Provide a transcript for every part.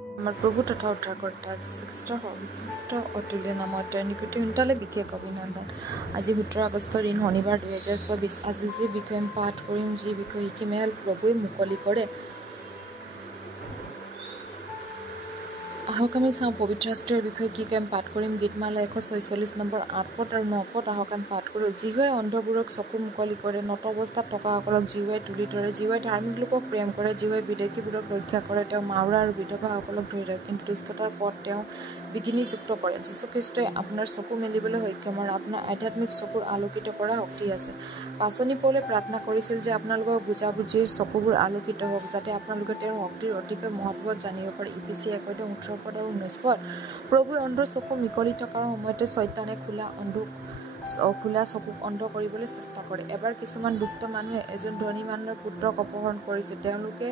আমাৰ প্ৰভু তথা উদ্ধাৰকৰ্তা যীশুখ্ৰীষ্টৰ সৰ্বশ্ৰেষ্ঠ অতুল্য নামত তেওঁৰ নিকুতি সোনকালে বিশেষ অভিনন্দন। আজি 17 আগষ্টৰ দিন শনিবাৰ 2024। আজি যি বিষয়ে আমি পাঠ কৰিম, যি বিষয়ে শিকিম, প্ৰভুৱে মুকলি কৰে। আহক আমি চাওঁ পবিত্ৰ শাস্ত্ৰৰ বিষয়ে কি আমি পাঠ কৰিম। গীতমালা 146 নম্বৰ 8 পদ আৰু 9 পদ। আহক আমি পাঠ কৰোঁ। যিহোৱে অন্ধবোৰক চকু মুকলি কৰে, নত অৱস্থাত থকাসকলক যিহোৱে তুলি ধৰে, যিহোৱে ধাৰ্মিক লোকক প্ৰেম কৰে, যিহোৱে বিদেশীবোৰক ৰক্ষা কৰে, তেওঁ মাউৰা আৰু বিধৱাসকলক ধৰি ৰাখে, কিন্তু দুষ্টতাৰ পথ তেওঁ বিঘিনিযুক্ত কৰে। যীশুখ্ৰীষ্টই আপোনাৰ চকু মেলিবলৈ সক্ষম আৰু আপোনাৰ আধ্যাত্মিক চকুৰ আলোকিত কৰা শক্তি আছে। পাচনি পৌলে প্ৰাৰ্থনা কৰিছিল যে আপোনালোকৰ বুজাবুজিৰ চকুবোৰ আলোকিত হওক, যাতে আপোনালোকে তেওঁৰ শক্তিৰ অতিকৈ মহৎ জানিব পাৰে। ইপিচি 1:18 পদ আৰু 19 পদ। প্ৰভুৱে অন্ধৰ চকু মিকলি থকাৰ সময়তে চৈতানে খোলা চকুক অন্ধ কৰিবলৈ চেষ্টা কৰে। এবাৰ কিছুমান দুষ্ট মানুহে এজন ধনী মানুহৰ পুত্ৰক অপহৰণ কৰিছিল। তেওঁলোকে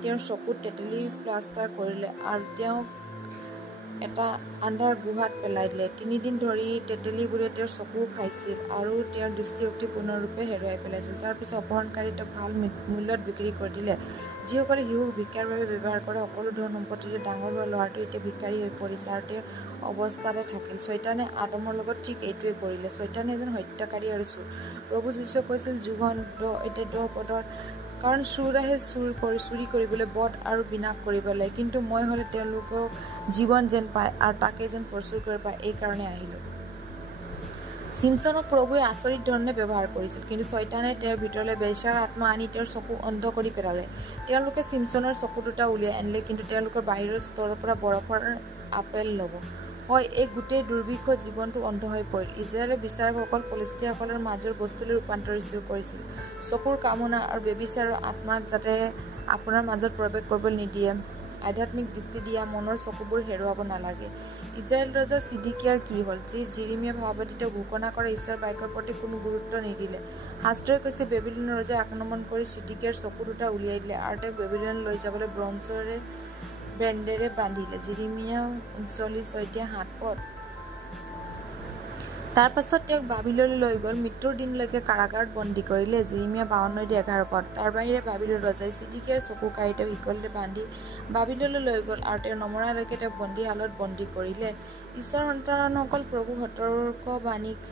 তেওঁৰ চকুত তেতেলী প্লাষ্টাৰ কৰিলে আৰু তেওঁক এটা আন্ধাৰ গুহাত পেলাই দিলে। 3 দিন ধৰি তেতেলীবোৰে তেওঁৰ চকু খাইছিল আৰু তেওঁৰ দৃষ্টিশক্তি পূৰ্ণৰূপে হেৰুৱাই পেলাইছিল। তাৰ পিছত অপহৰণকাৰী তেওঁক ভাল মূল্যত বিক্ৰী কৰি দিলে। যিসকলে শিশুক ভিক্ষাৰ বাবে ব্যৱহাৰ কৰে, সকলো ধন সম্পত্তিৰে ডাঙৰ হোৱা ল'ৰাটো এতিয়া ভিক্ষাৰী হৈ পৰিছে আৰু তেওঁৰ অৱস্থাতে থাকিল। চৈতানে আদমৰ লগত ঠিক এইটোৱে কৰিলে। চৈতানে এজন হত্যাকাৰী আৰু চোৰ। প্ৰভু যীশুৱে কৈছিল যোহন 10:10 পদত, কাৰণ চোৰ আহে চুৰি কৰিবলৈ, বধ আৰু বিনাশ কৰিবলৈ, কিন্তু মই হ'লে তেওঁলোকক জীৱন যেন পায় আৰু তাকে যেন প্ৰচুৰ কৰি পায়, এই কাৰণে আহিলোঁ। চিমচনক প্ৰভুৱে আচৰিত ধৰণে ব্যৱহাৰ কৰিছিল, কিন্তু চৈতানে তেওঁৰ ভিতৰলৈ বেশ্যাৰ আত্মা আনি তেওঁৰ চকু অন্ধ কৰি পেলালে। তেওঁলোকে চিমচনৰ চকু দুটা উলিয়াই আনিলে, কিন্তু তেওঁলোকৰ বাহিৰৰ ষ্টৰৰ পৰা বৰফৰ আপেল ল'ব। হয়, এই গোটেই দুৰ্ভিক্ষ জীৱনটো অন্ধ হৈ পৰিল। ইজৰাইলৰ বিচাৰকসকল ফিলিষ্টিয়াসকলৰ মাজৰ বস্তুলৈ ৰূপান্তৰিত কৰিছিল। চকুৰ কামনা আৰু ব্যভিচাৰৰ আত্মাক যাতে আপোনাৰ মাজত প্ৰৱেশ কৰিবলৈ নিদিয়ে, আধ্যাত্মিক দৃষ্টি দিয়া মনৰ চকুবোৰ হেৰুৱাব নালাগে। ইজৰাইল ৰজা ছিডিকিয়াৰ কি হ'ল, যি জিৰিমিয়া ভাৱবাদীত ঘোষণা কৰা ঈশ্বৰৰ বাক্যৰ প্ৰতি কোনো গুৰুত্ব নিদিলে? শাস্ত্ৰই কৈছে বেবিলনৰ ৰজাই আক্ৰমণ কৰি ছিডিকিয়াৰ চকু দুটা উলিয়াই দিলে আৰু তেওঁক বেবিলনলৈ লৈ যাবলৈ ব্ৰঞ্জৰে বেণ্ডেৰে বান্ধিলে। জিৰিমিয়া 39:7 পদ। তাৰ পাছত তেওঁক বাবিললৈ লৈ গ'ল, মৃত্যুৰ দিনলৈকে কাৰাগাৰত বন্দী কৰিলে। জিৰিমিয়া 52:11 পদ। তাৰ বাহিৰে বাবিলৰ ৰজাই ছিডিকিয়াৰ চকু কাঢ়ি তেওঁক শিকলিৰে বান্ধি বাবিললৈ লৈ গ'ল আৰু তেওঁ নমৰালৈকে তেওঁক বন্দীশালত বন্দী কৰিলে। ঈশ্বৰ সন্তানসকল, প্ৰভু সতৰ্কবাণীক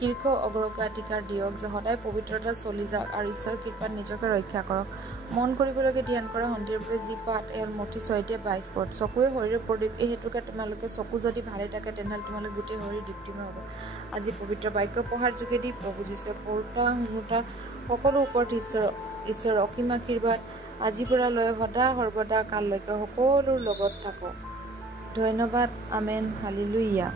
শীৰ্ষ অগ্ৰাধিকাৰ দিয়ক যে সদায় পবিত্ৰতাত চলি যাওক আৰু ঈশ্বৰৰ কৃপাত নিজকে ৰক্ষা কৰক। মন কৰিবলগীয়া ধ্যান কৰা সন্ধিৰ বাবে যি পাঠ হ'ল মঠি 6:22 পদ। চকুৱে শৰীৰৰ প্ৰদীপ, এই হেতুকে তোমালোকে চকু যদি ভালে থাকে তেনেহ'লে তোমালোক গোটেই শৰীৰ দীপ্তিময় হ'ব। আজি পবিত্ৰ বাক্য পঢ়াৰ যোগেদি প্ৰভু যীশুৰ কৰোঁতা শুনোতা সকলো ওপৰত ঈশ্বৰৰ অসীম আশীৰ্বাদ আজিৰ পৰা লৈ সদা সৰ্বদা কাললৈকে সকলোৰ লগত থাকক। ধন্যবাদ। আমেন। হালেলুয়া।